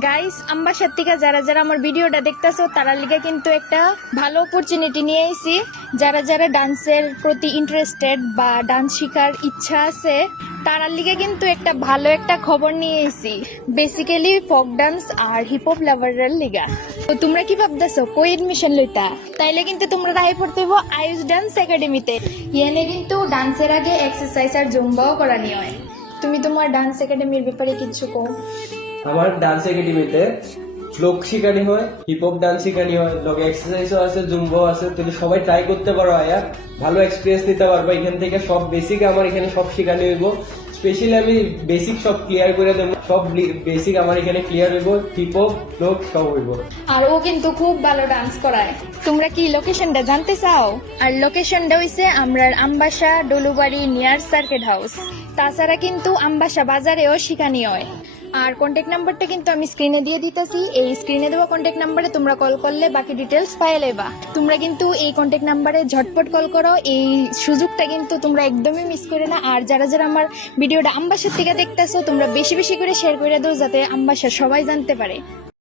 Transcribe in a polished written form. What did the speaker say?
Guys আম্বাসার থেকে যারা যারা আমার ভিডিওটা দেখতেছো তারা লিগে কিন্তু একটা ভালো অপরচুনিটি নিয়ে আইছি। যারা যারা ডান্সের প্রতি ইন্টারেস্টেড বা ডান্স শেখার ইচ্ছা আছে তারা লিগে কিন্তু একটা ভালো একটা খবর নিয়ে আইছি। বেসিক্যালি ফোক ডান্স আর হিপ হপ লাভারের লিগা। তো তোমরা কি ভাবতেছো কই এডমিশন লইতা? তাইলে কিন্তু তোমরা রায় পড়তে হইব আয়ুষ ডান্স একাডেমিতে। এখানে কিন্তু ডান্সের আগে এক্সারসাইজ আর জুম্বাও করানি হয়। তুমি তোমার ডান্স একাডেমির ব্যাপারে কিছু কও। আমার ডান্স একাডেমিতে ফ্লোক শেখানি হয়, হিপ হপ ডান্স শেখানি হয়, লগে এক্সারসাইজও আছে, জুম্বাও আছে। তুমি সবাই ট্রাই করতে পারো আয়া, ভালো এক্সপিরিয়েন্স নিতে পারবা এখান থেকে। সব বেসিক আমার এখানে সব শেখানো হইব। স্পেশালি আমি বেসিক সব ক্লিয়ার করে দেবো, সব বেসিক আমার এখানে ক্লিয়ার হইব, হিপ হপ ফ্লোক সব হইব। আর ও কিন্তু খুব ভালো ডান্স করায়। তোমরা কি লোকেশনটা জানতে চাও? আর লোকেশনটা হইছে আমরার Ambassa Dolubari near circuit house. তাছাড়া কিন্তু আমবাসা বাজারেও শিখানি হয়। আর কন্ট্যাক্ট নাম্বারটা কিন্তু আমি স্ক্রিনে দিয়ে দিতেছি। এই স্ক্রিনে দেওয়া কন্ট্যাক্ট নাম্বারে তোমরা কল করলে বাকি ডিটেলস পাই লেবা। তোমরা কিন্তু এই কন্ট্যাক্ট নাম্বারে ঝটপট কল করো, এই সুযোগটা কিন্তু তোমরা একদমই মিস করে না। আর যারা যারা আমার ভিডিওটা আমবাসার থেকে দেখতেছো তোমরা বেশি বেশি করে শেয়ার করে দাও যাতে আমবাসা সবাই জানতে পারে।